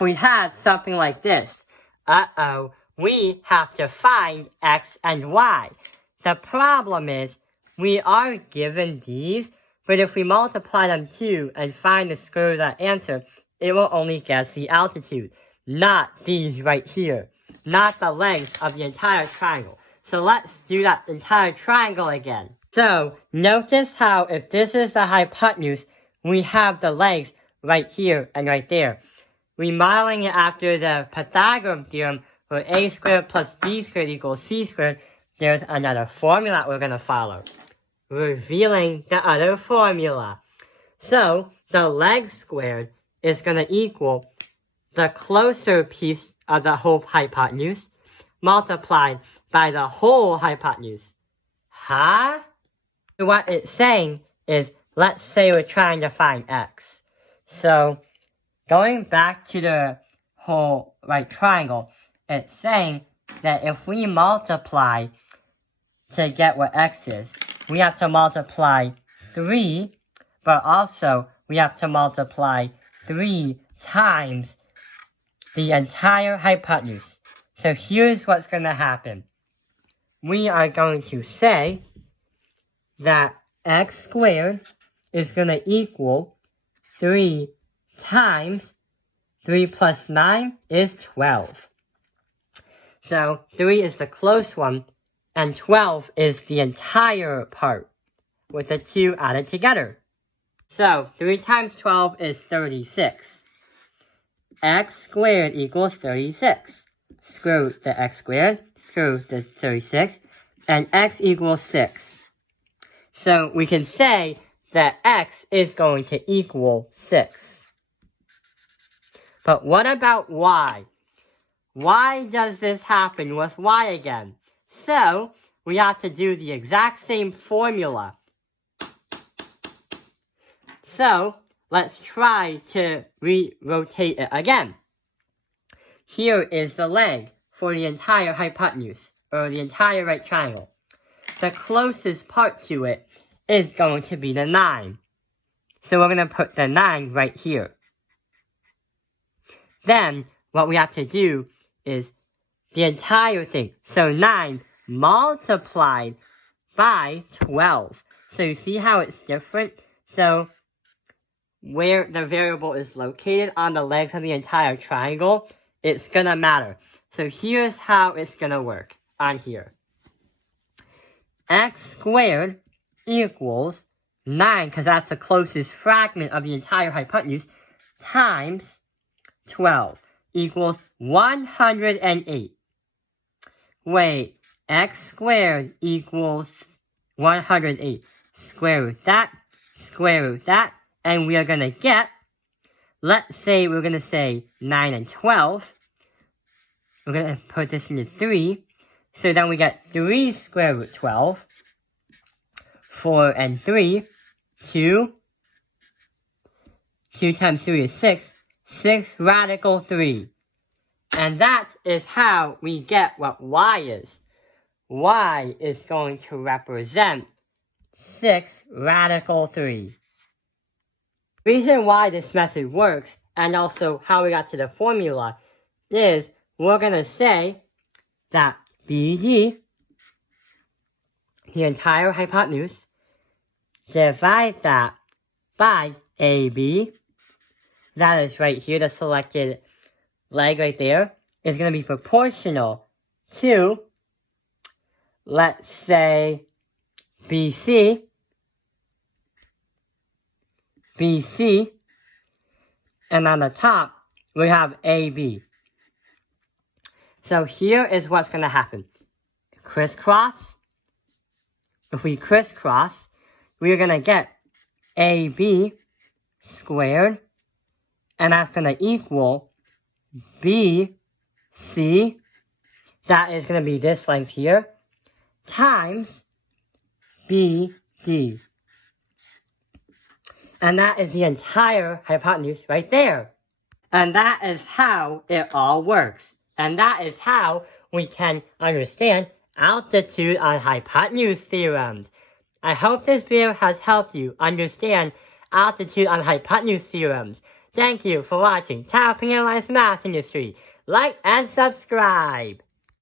if we had something like this, we have to find x and y. The problem is, we are given these, but if we multiply them too and find the square root of that answer, it will only guess the altitude, not these right here, not the length of the entire triangle. So let's do that entire triangle again. So notice how if this is the hypotenuse, we have the legs right here and right there. Remodeling it after the Pythagorean theorem, where a squared plus b squared equals c squared, there's another formula we're going to follow. Revealing the other formula. So the leg squared is going to equal the closer piece of the whole hypotenuse multiplied by the whole hypotenuse. Huh? What it's saying is, let's say we're trying to find x. So going back to the whole right triangle, it's saying that if we multiply to get what x is, we have to multiply 3, but also we have to multiply 3 times the entire hypotenuse. So here's what's going to happen. We are going to say that x squared is going to equal 3 times 3 plus 9 is 12. So 3 is the close one, and 12 is the entire part, with the 2 added together. So 3 times 12 is 36. X squared equals 36. Square root the x squared, square root the 36, and x equals 6. So we can say that x is going to equal 6. But what about y? Why does this happen with y again? So we have to do the exact same formula. So let's try to rotate it again. Here is the leg for the entire hypotenuse, or the entire right triangle. The closest part to it is going to be the 9. So we're going to put the 9 right here. Then what we have to do is the entire thing. So 9 multiplied by 12. So you see how it's different? So where the variable is located on the legs of the entire triangle, it's gonna matter. So here's how it's gonna work on here. X squared equals 9, because that's the closest fragment of the entire hypotenuse, times 12 equals 108. Wait, x squared equals 108. Square root that, and we are going to get, let's say we're going to say 9 and 12. We're going to put this into 3. So then we get 3 square root 12. 4 and 3, 2. 2 times 3 is 6. 6 radical 3. And that is how we get what y is. Y is going to represent 6 radical 3. The reason why this method works, and also how we got to the formula, is we're going to say that BD, the entire hypotenuse, divide that by AB, that is right here, the selected leg right there, is going to be proportional to, let's say, BC, and on the top, we have AB. So here is what's going to happen. Crisscross. If we crisscross, we're going to get AB squared, and that's going to equal BC, that is going to be this length here, times BD. And that is the entire hypotenuse right there. And that is how it all works. And that is how we can understand altitude on hypotenuse theorems. I hope this video has helped you understand altitude on hypotenuse theorems. Thank you for watching Top Penalized Math Industry. Like and subscribe.